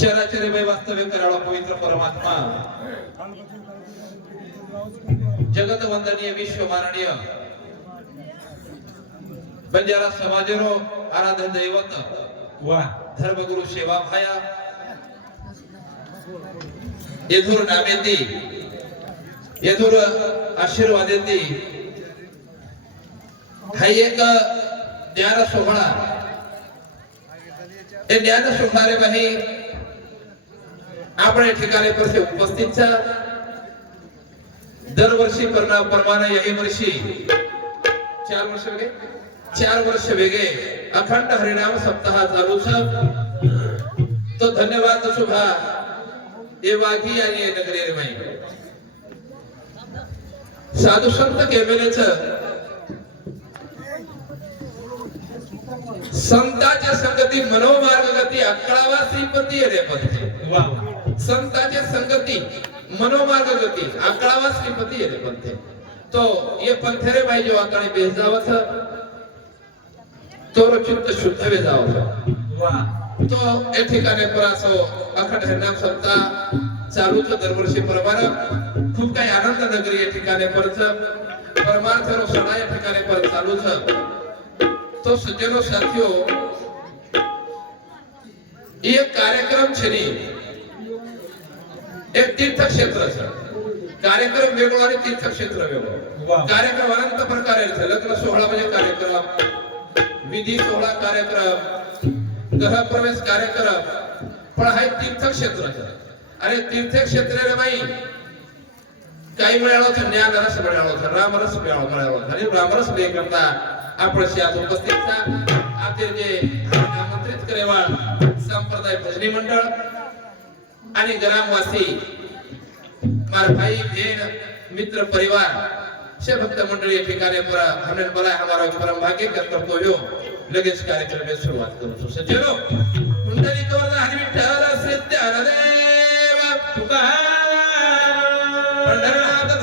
चराचर में वास्तविक करावा पवित्र परमात्मा जगत वंदनीय विश्व माननीय बंजारा समाजरो आराध्य दैवत वा धर्मगुरु सेवा भाया येथूर नामेती येथूर आशीर्वादेती हा एक ज्ञान सोहळा ए ज्ञान सोहळा बाही આપણે ठिकाणी પર ઉપસ્થિત છે દર વર્ષે પ્રમાણે यही वर्षी 4 वर्ष वेगे अखंड हरिनाम सप्ताह चालू છે तो धन्यवाद शुभा ये वाघी आणि नगरी रे माई साधू संत केमेले छ संताच्या संगती मनोमार्ग गती 11वा श्रीपती रे पथे वाह संताच्या संगती मनोमार्ग गती 11वा श्रीपती रे पथे तो ये पंथरे भाई जो आकाणी बेजावत तो चित्त शुद्ध वे जावत वाह तो ए ठिकाणे पर असो अखंड हरिनाम सप्ताह चालू छ दरवर्षी प्रमाणे खूप काही आनंद नगरी या ठिकाणी पर परमार्थ रो सणा या ठिकाणी पर चालू छ तो सज्जनो साथियों ये कार्यक्रम छे एक तीर्थ क्षेत्र है कार्यक्रम वेगळो आणि तीर्थ क्षेत्र वेगळो कार्यक्रम अनंत प्रकारे लग्न सोहळा म्हणजे कार्यक्रम विधी सोहळा कार्यक्रम गृह प्रवेश कार्यक्रम पण हा तीर्थ क्षेत्र है आणि तीर्थ क्षेत्र रे बाई काही मिळालो तर ज्ञान रस मिळालो तर राम रस मिळालो आणि राम रस ले करता आपण आज उपस्थित था आपले जे आमंत्रित करेवा संप्रदाय भजनी मंडळ आणि ग्रामवासी मार भाई बहन मित्र परिवार से भक्त मंडळी ठिकाणे पर हमने बोला हमारा परम भाग्य करतो हो लगेच कार्यक्रम में शुरुआत करू सज्जनो कुंडली कवरदा हरी विठ्ठल श्री ज्ञानदेव तुकाराम पंढरनाथ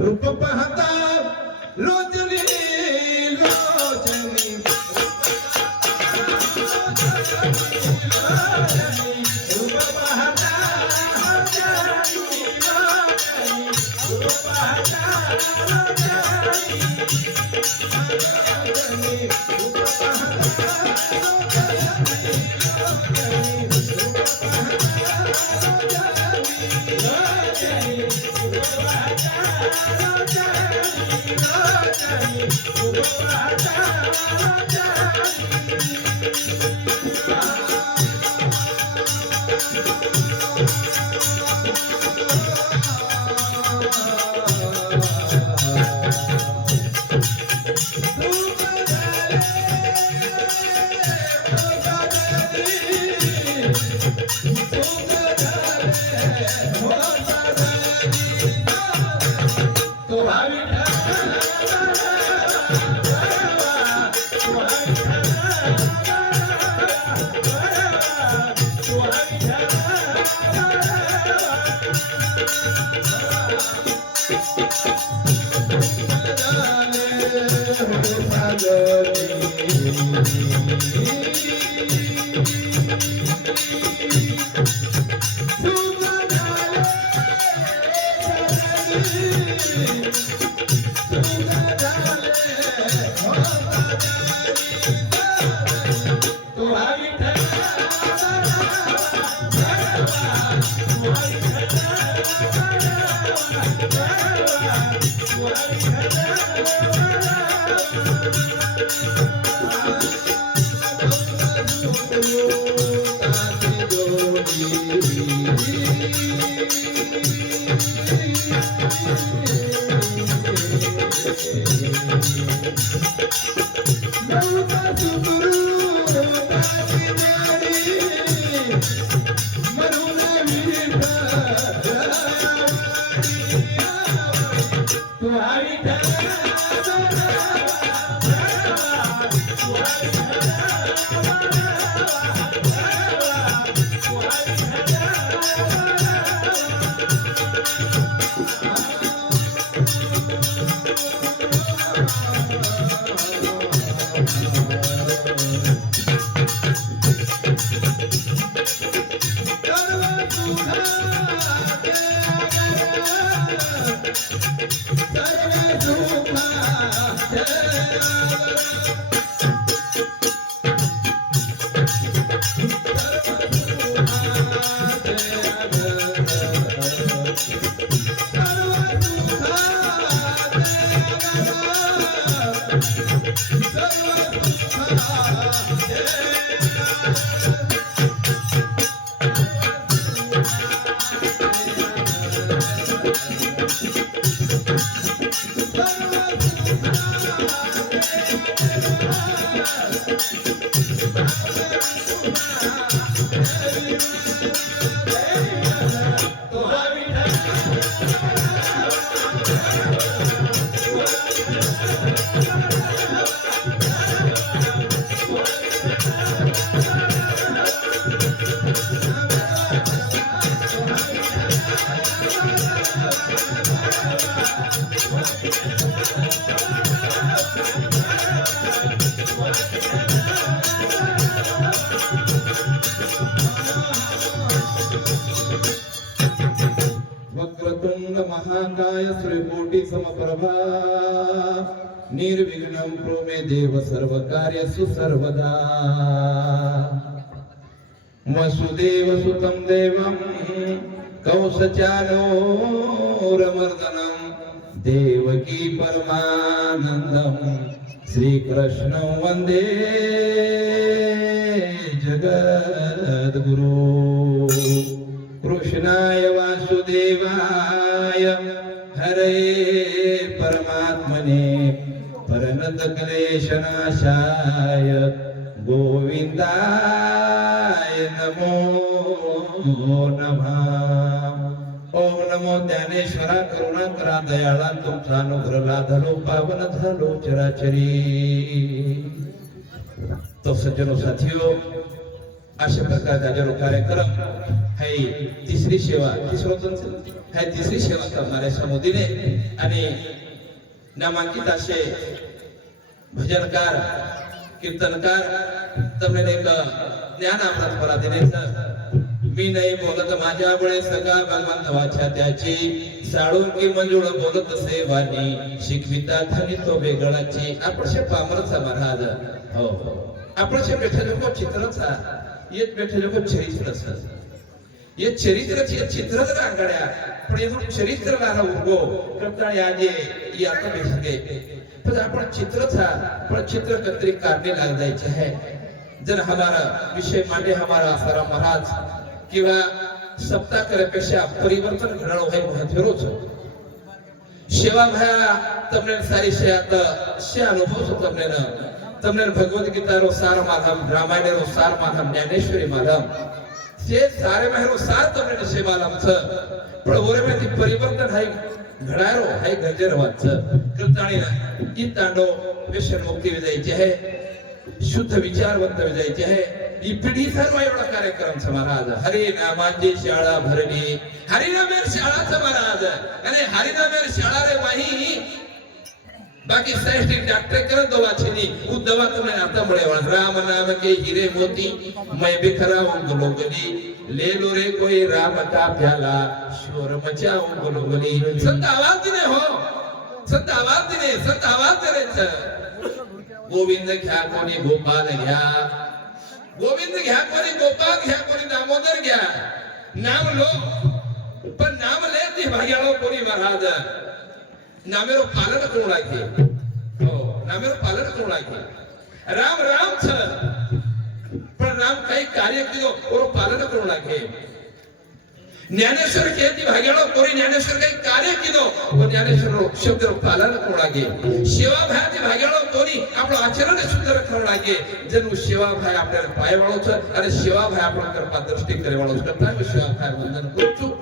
रूप पाहता लोचनी लोचनी रूप पाहता वक्रतुंड महाकाय सूर्यकोटि समप्रभा निर्विघ्नं कुरु मे देव सर्वकार्येषु सर्वदा वसुदेव सुतं देवं कौसचानूरमर्दनं देवकी परमानन्दं श्रीकृष्णं वन्दे जगद्गुरु। कृष्णाय वासुदेवाय हरे परमात्मने परनत क्लेशनाशाय गोविंदाय नमो नमः. ओम नमो ज्ञानेश्वरा करुणाकरा दयाळा तुमचा अनुग्रह लाधलो पावन झालो चराचरी. तो सज्जनो साथियो अशा प्रकारचा हजारो कार्यक्रम है तिसरी सेवा तिसरी सेवा करणाऱ्या समुदीने आणि नामांकित असे भजनकार कीर्तनकार तमने एक ज्ञान अमृत फळा देण्याचं मी नाही बोलत माझ्या बळे सगळा भगवंत वाचा त्याची साळुंकी मंजुळ बोलत सेवानी शिकविता धनी तो वेगळाची. आपणशे पामरचा महाराज हो आपणशे बेठे लोक चित्रचा येत बेठे लोक चरित्रचा ये चरित्रची चित्र आंगड्या पण ये चरित्र लारा उगो करताळी आजे ये आता बेसगे पण आपण चित्रचा पण चित्र कतरी कारणे लाग जायचे है. जर हमारा विषय मांडे हमारा सारा महाराज किंवा सप्ताह करपेक्षा परिवर्तन घडणं हे महत्त्वच सेवा भया तमने सारी से आता से अनुभव तमने भगवत गीता रो सार माधम रामायण रो सार माधम ज्ञानेश्वरी माधम से सारे महरो सार तमने सेवा लामच पण ओरे में ती परिवर्तन हाय घडारो हाय गजर वाच कृताणी ई तांडो व्यसन मुक्ती विजयचे है शुद्ध विचारवंत विजयचे है. ही पिढी सर्व एवढा कार्यक्रम महाराज हरी नामांची शाळा भरली हरिनामेर शाळाचा महाराज अरे हरिनामेर शाळा रे माही बाकी श्रेष्ठ डॉक्टर कर दवा छनी उ दवा तुमने आता मळे राम नाम के हीरे मोती मैं बिखराऊं गुलोगली ले लो रे कोई राम का प्याला शोर मचाऊं गुलोगली. संत आवाज दिने हो संत आवाज दिने संत आवाज देच गोविंद घ्या कोणी गोपाल घ्या गोविंद घ्या कोणी गोपाल घ्या कोणी दामोदर घ्या नाम लो पण नाम ले ती भाग्याळो कोणी महाराज नामेरो पालन कोण लागे हो नामेरो पालन कोण लागे राम राम छ पण राम काही कार्य केलो और पालन कोण लागे. ज्ञानेश्वर कहती भाग्याळो कोणी ज्ञानेश्वर काही कार्य केलो और ज्ञानेश्वर शब्द पालन कोण लागे. सेवा भायाती भाग्याळो कोणी आपलं आचरण शुद्ध रखण लागे जणू सेवा भाय आपल्याला पाय वाळोच आणि सेवा भाय आपण कृपा दृष्टी करे वाळोच करता सेवा भाय वंदन करतो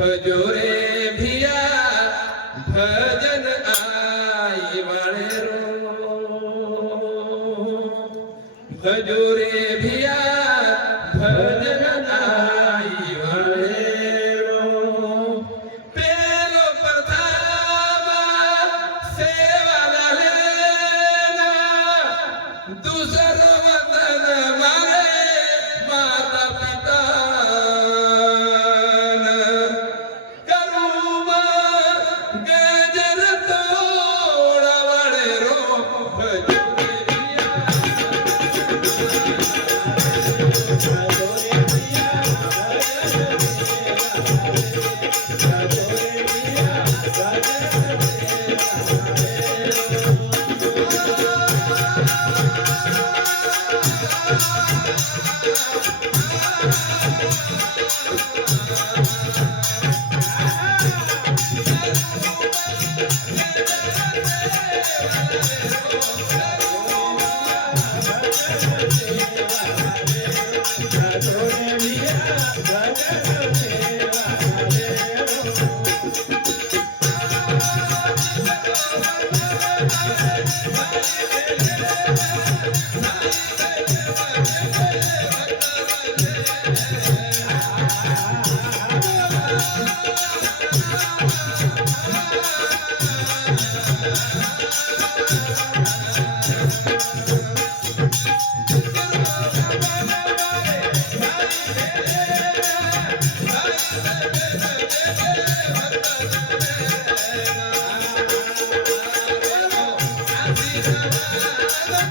भजोरे भिया भजन आई वाले रो भजोरे भिया भजन आई वाले रो. पेलो प्रथमा सेवा लेना दूसरो वंदन मारे माता पिता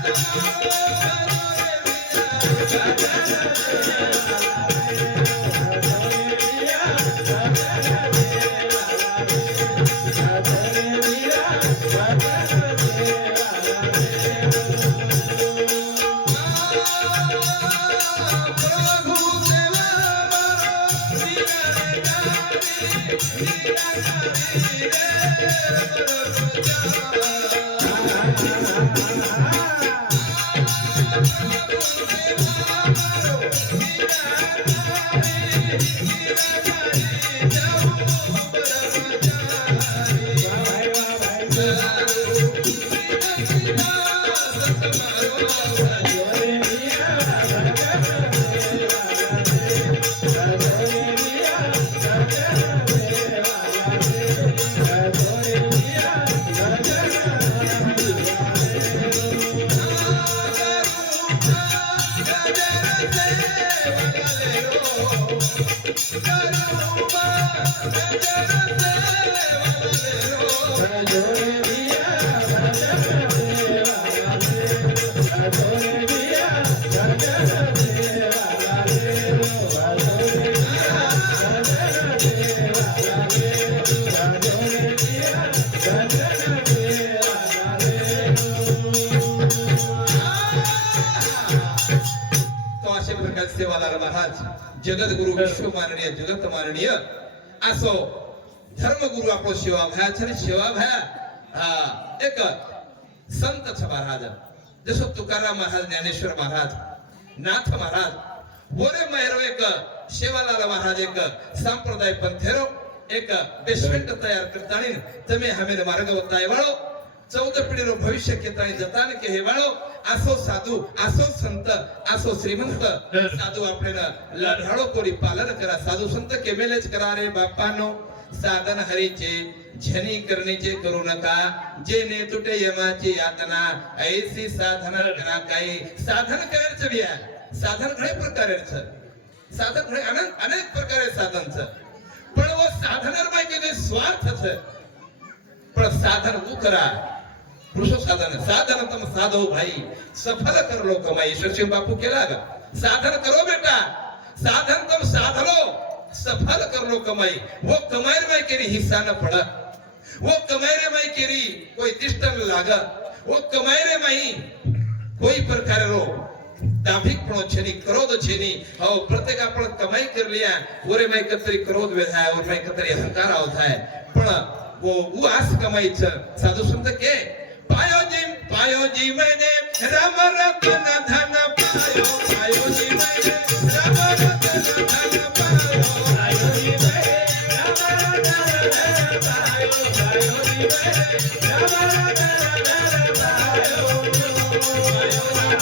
Thank you. सेवालाल महाराज जगद्गुरु विश्व माननीय जगत माननीय असो धर्मगुरु आपलो शिवाभाया छे शिवाभाया एक संत छ महाराज जसो तुकाराम महाराज ज्ञानेश्वर महाराज नाथ महाराज बोरे महेरो एक सेवालाल महाराज एक संप्रदाय पंथेरो एक बेसमेंट तयार करतानी तमे हमें मार्ग बताय वाळो 14 पिढीरो भविष्य केतानी जतान के हे वाळो आसो साधू आसो संत आसो श्रीमंत साधू आपल्याला लढाळो कोणी पालन करा साधू संत केमेलेच करा रे बापानो साधन हरीचे झनी करणेचे करू नका जेने तुटे यमाची यातना ऐसी साधन करा काही साधन करायचं बी आहे साधन घणे प्रकारेच साधन घणे अनेक प्रकारे साधनच पण वो साधनर माहिती ते स्वार्थच पण साधन वो करा पुरुष साधन साधन तम साधो भाई सफल कर लो कमाई शशिम बापू केला का साधन करो बेटा साधन तम साधलो सफल कर लो कमाई वो कमाई में केरी हिस्सा न पड़ा वो कमाई में केरी कोई दिष्टन लागा वो कमाई में कोई प्रकार रो दाभिक पण छेनी क्रोध छेनी हो प्रत्येक आपण कमाई कर लिया ओरे में कतरी क्रोध वेधाय और में कतरी अहंकार होता है पण वो आस कमाई छ साधु संत के पायो जी मैंने राम रतन धन पायो जी मैंने राम रतन धन पायो जी मैंने राम रतन धन पायो जी मैंने राम रतन धन पायो राम रतन धन पायो जी मैंने राम रतन धन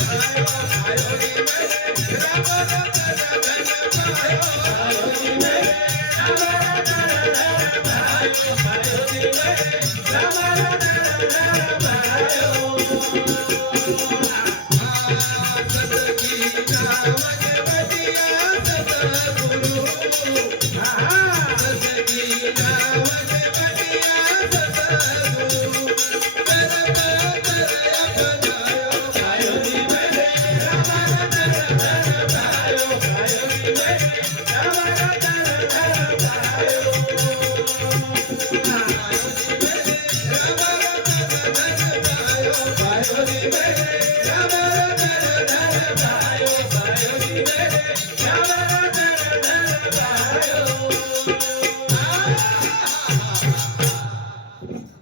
पायो जी मैंने राम रतन धन पायो जी मैंने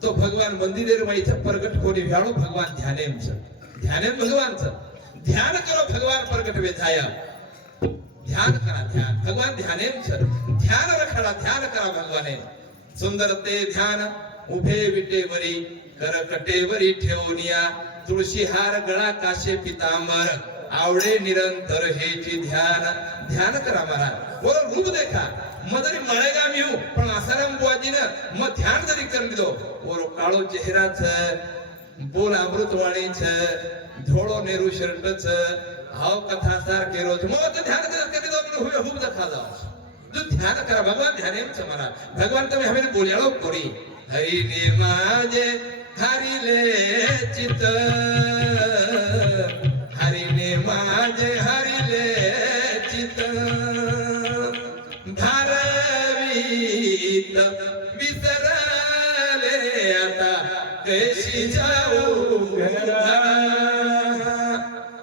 तो भगवान मंदिरेर में इथे प्रगट कोणी व्याळो भगवान ध्यानेम भगवानचं ध्यान करो भगवान प्रगट वेधाया ध्यान करा ध्यान भगवान ध्यानेम ध्यान रखडा ध्यान करा भगवाने सुंदर ते ध्यान उभे विटेवरी कर कटेवरी ठेवनिया तुळशी हार गळा काशे पितांबर आवडे निरंतर हेची ध्यान ध्यान करा महाराज बोलो रूप देखा मदरी मळेगा मी हूं पण आसाराम बुआजीनं म ध्यान जरी कर दो ओरो काळो चेहरा छ बोल अमृतवाणी छ धोळो नेहरू शर्ट छ हाव कथा सार केरो छ मग तो ध्यान कर दो हुबे हुब देखा जाओ जो ध्यान करा भगवान ध्यानेम छ महाराज भगवान તમે हमें बोल्याळो कोरी हरी ने माजे हरिले चित हरिने माझे हरिले चित भारवीत विसरले आता कशी जाऊ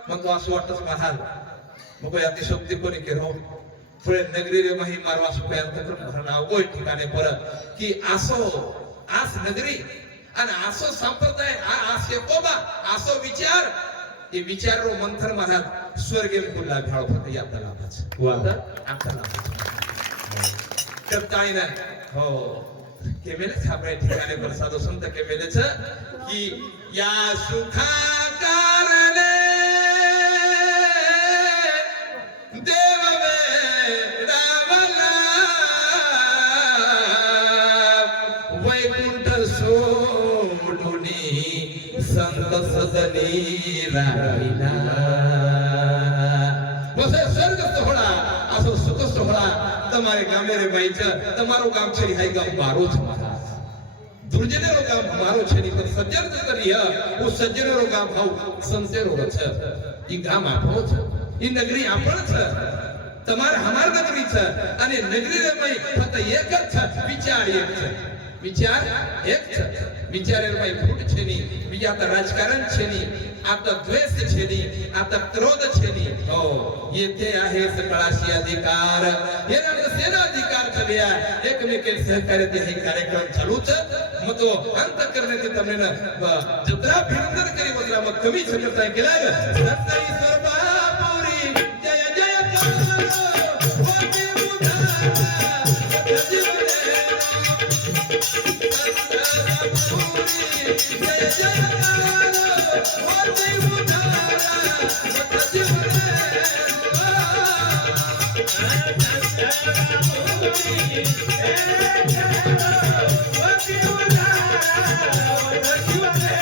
मग तो असं वाटतच महाराज मग याती शक्ती कोणी केलो पुढे नगरी रे मही मारवा सुपायंत करून अवघड ठिकाणी परत की असो आस नगरी आणि असो संप्रदाय आस एकोबा असो विचार हे विचार रो मंथर महाराज स्वर्गेल खुल्ला भेळ होते यात लाभाच आता लाभाच करताय ना हो केमेलेच आपल्या ठिकाणी पर साधू संत केमेलेच की या सुखा कारणे देव वेडावला वैकुंठ सोडुनी संत सदनी राहिला बसे स्वर्ग सोहळा असो सुख सोहळा તમારે ગામે રે ભાઈ છે તમારો ગામ છે હાઈ ગામ મારો છે મહારાજ દુર્જને રો ગામ મારો છે ની પર સજ્જન કરી ઓ સજ્જન રો ગામ હાઉ સંસેરો છે ઈ ગામ આપણો છે ઈ નગરી આપણ છે તમારે હમાર નગરી છે અને નગરી રે ભાઈ ફક્ત એક જ છે વિચાર એક છે વિચાર એક છે વિચારે ભાઈ ફૂટ છે ની બીજા તો રાજકારણ છે ની आता द्वेष छेनी आता क्रोध छेनी हो येथे आहे सकळाशी अधिकार हे सेना अधिकार छबिया एकमेके सहकार्य ते हे कार्यक्रम चालूच मग तो अंत करण्याचे तमने जत्रा भिंदर करी वजरा मग कमी सकता केला सत्ताई सर्वापुरी जय जय करो होती उधार जीवने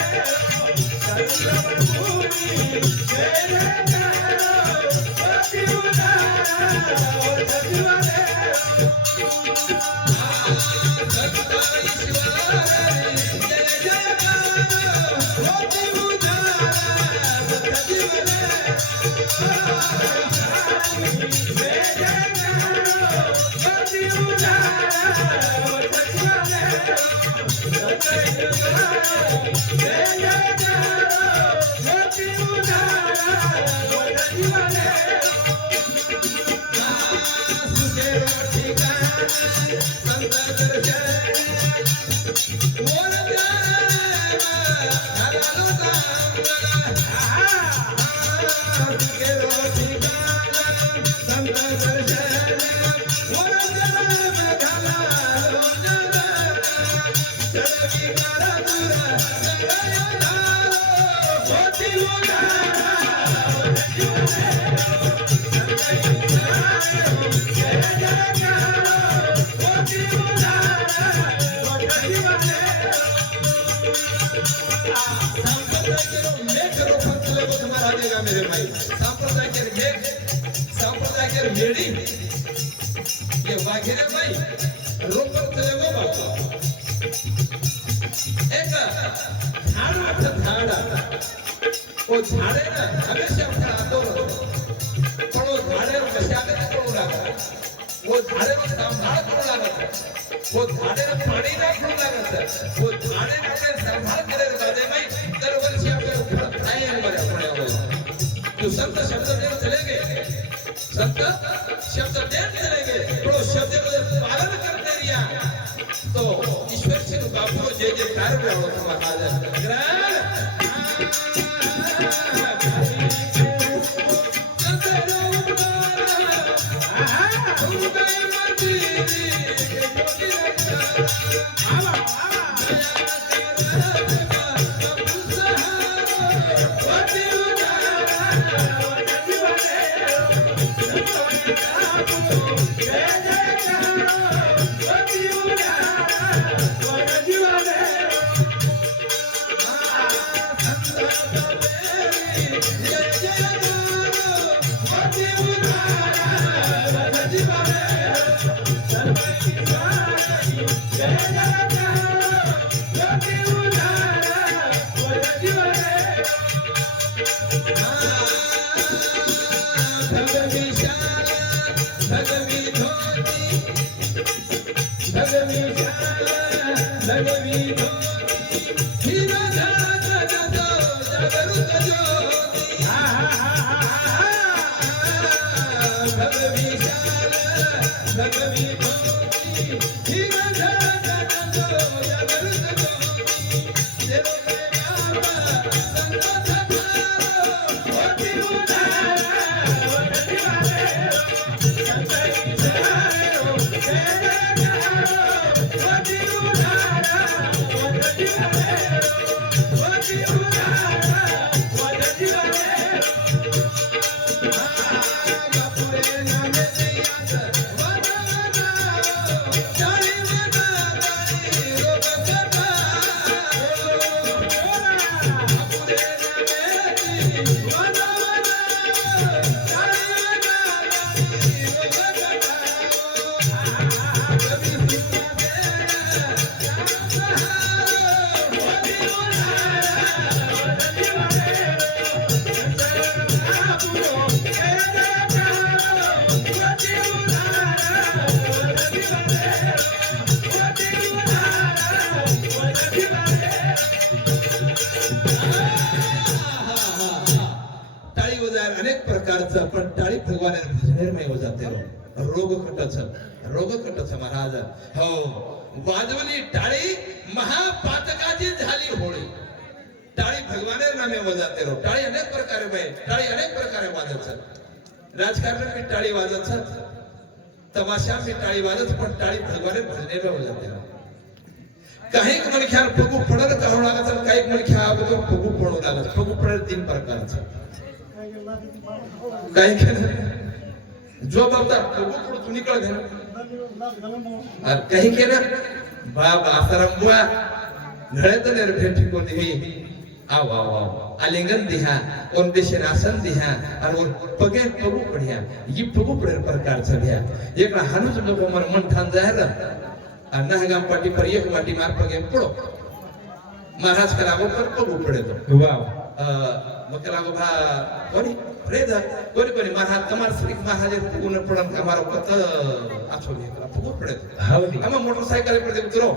सत्तापुरी जय जय मेरे भाई सांप्रदाय के मेडी ये वाघेरे भाई रोपर चले वो बात एक झाड़ा वो झाड़े ना हमेशा अपना आंदोलन पण वो झाड़े रो मशागत करू लागत वो झाड़े रो संभाळ करू लागत वो झाड़े रो पाणी नाखू लागत वो झाड़े ने संभाळ करे राजे भाई दरवर्षी आपले ऊपर नाही बरे पुणे तो संत शब्द देव चले गए संत शब्द देव चले गए तो शब्द को पालन करते रिया तो ईश्वर से बापू जे जे कार्य हो महाराज अनेक प्रकारचं पण टाळी भगवान भजनेरमय जाते रोग कटच महाराज हो वाजवली टाळी महापातकाची झाली होळी टाळी भगवाने नामे वाजते रो टाळी अनेक प्रकारे वाजत राजकारण मी टाळी वाजत तमाशा मी टाळी वाजत पण टाळी भगवाने भजनेर वाजते काही मनख्याला फगू पडत काढू लागत काही मनख्या अगोदर फगू पडू लागत फगू पडेल 3 प्रकारचं काही केलं जो बाबा फगू पडू तू निकळ घे काही केलं बाबा आसारामुळा घळत निर्भेटी कोणी ही आव आव आव आलिंगन दिहा और बेशर आसन दिहा और पगे फगू पडिया ये फगू पडेल प्रकारचं घ्या एक हानुज लोक मन ठाण जायला नाहगाम पाटी पर एक माटी मार पगे पड़ो महाराज कलागो पर पगू पड़े तो वाह मकलागो भा कोनी प्रेदा कोनी महाराज कमार श्री महाराज पगून पडन हमारो कत आछो ले पगू पड़े तो हावली हम मोटरसाइकिल पर दे उतरो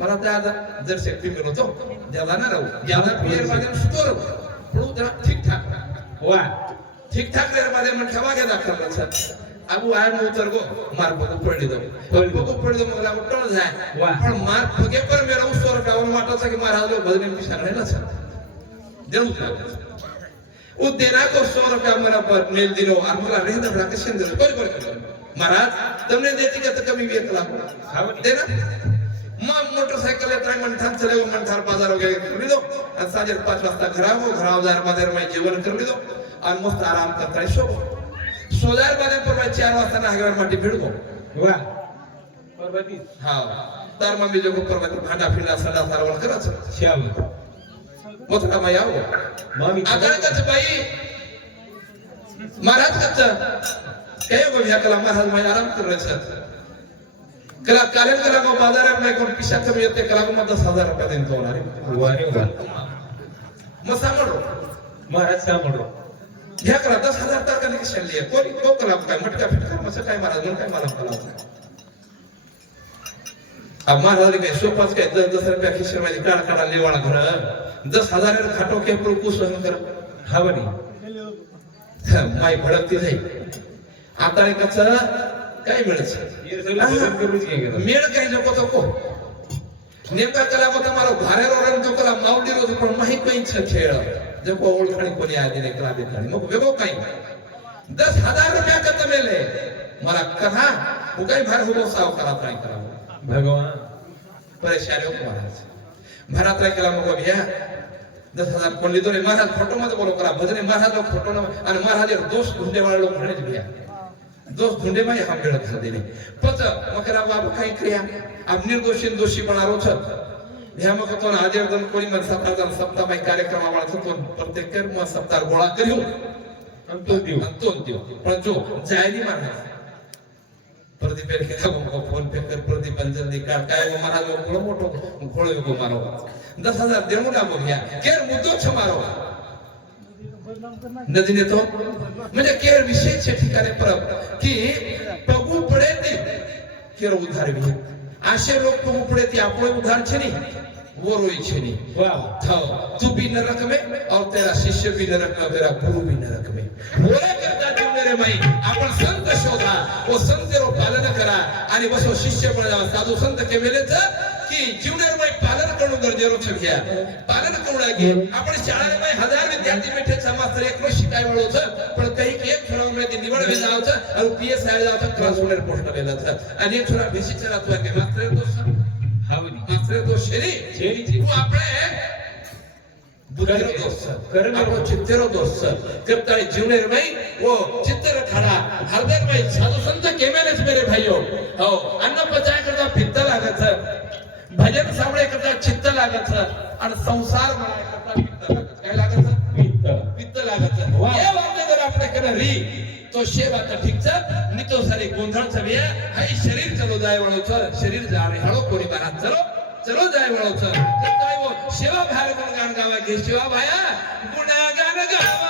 मला दादा जर सेफ्टी मिलो तो ज्यादा ना रहू ज्यादा पियर बागे स्टोर पडू जरा ठीक ठाक वाह ठीक ठाक रे बागे मन ठेवा के दाखल सर आबू आय न उतर गो मार पगू पडली तो पगू पडली तो मला उठण जाय पण मार पगे पर मेरा उसोर कावन वाटचा की महाराज लोग भजने में सांगणे ना सर जरूर उ देना को 100 रुपया मेरा पर मेल दिलो और मला रे दबरा के सेंद कोई महाराज तुमने देती के तो कभी भी 1 लाख हां देना मोटरसाइकिल ट्राय मन ठाण चले मन ठार बाजार वगैरे कर दो आणि साजे 5 वाजता घराव जार मध्ये मैं जेवण कर दो आणि मस्त आराम करता शो सोजार बाजार पर मैं 4 वाजता नागरार माटी भिडको वाह परबती हां तर मग मी जो परबती भांडा फिरला सदा सारवळ करायचं श्याम मग का माया हो मामी आगळकच बाई महाराज कच्चा काय गो ह्या कला महाराज मैं आराम कर रहे सर कला कार्य कला को बाजार में कोण पिशा कमी येते कला को 10,000 रुपये देतो होणार वारे मग सांगडो महाराज सांगडो ह्या कला 10,000 टाका ने शेल्ली कोणी तो कला काय मटका फिटका मग काय महाराज काय मला कला अब महाराज काय सोपाच काय 10 रुपया खिशे मध्ये काढा लेवाळा घर 10,000 खाटो के पर कुछ सहन कर हा बनी माई भडकती जाई आता कच काय मिळायचं मेळ काही नको तो को नेमका कला को તમારો ભારે રોરન તો કલા માવડી રો પણ માહી કઈ છે ખેળ જો ઓળખાણી કોની આદી ને કલા દેખાણી મો વેગો કઈ 10,000 રૂપિયા કે તમે લે મારા કहा હું કઈ ભાર હોબો સાવ કરા ટ્રાય કરા ભગવાન પરેશાન હો મહારાજ ભારત ટ્રાય કલા મો ભૈયા 10,000 કોણ લીધો રે મહારાજ ફોટો માં બોલો કરા ભજને મહારાજ નો ફોટો અને મહારાજ દોસ્ત ઢૂંઢે વાળા લોકો ઘણે જ ભૈયા दोस्त ढूंढे में हम बेड़ खा देने पता मकरा बाबू काही क्रिया अब निर्दोषी दोषी बनारो छ ह्या मग तो हाजर दन कोणी मन सप्ताह में कार्यक्रम वाला तो प्रत्येक कर मग सप्ताह गोळा करू अंतो दियो पण जो जायनी मारना प्रदीप के को फोन पे कर प्रदीप जल्दी का काय वो महाराज को मोटो घोळो को मारो 10,000 देणू लागो घ्या केर मुद्दो छ मारो नदीने तो म्हणजे केवळ विशेष ठिकाणी परब की पगू पडे ते केवळ उधार भी आशे लोग पगू पड़े थे आपको उधार छे नहीं वो रोई छे नहीं था तू भी नरक में और तेरा शिष्य भी नरक में तेरा गुरु भी नरक में बोले करता तू मेरे माई आपण संत शोधा वो संतेरो पालन करा आणि बसो शिष्य बना साधू संत के मेलेच की जीवनावर पालन करणं गरजेचं છે क्या पालन करू लागे आपण शाळेमध्ये 1000 विद्यार्थी बैठे छ मास्तर एकलो शिकाय वाळो छ पण काही एक ठराव मध्ये निवड वेला छ और पीएस आयला छ क्लास 1 पोस्ट वेला छ आणि एक थोडा बेसिक राहतो के मास्तर तो हावनी मास्तर तो शरी तू આપણે बुद्धरो दोस्त આપણો ચિત્તરો दोस्त કરતા જીવનેરમાં वो चित्तर खड़ा हृदय में साधु संत केमेलेच मेरे भाइयों हो अन्न पचाय करता पित्त लागत भजन सामळे करता चित्त लागत आणि संसार म्हणाय करता पित्त लागत काय लागत पित्त लागत ये वाक्य जर આપણે करे री तो शे बात ठीक छ नि तो सारी गोंधळ छवे हाई शरीर चलो जाय वाळो छ शरीर जा रे हळो कोणी बारात चलो जाय वाळो छ तर काय वो सेवा भार गुणगान गावा के सेवा भाया गुणगान गावा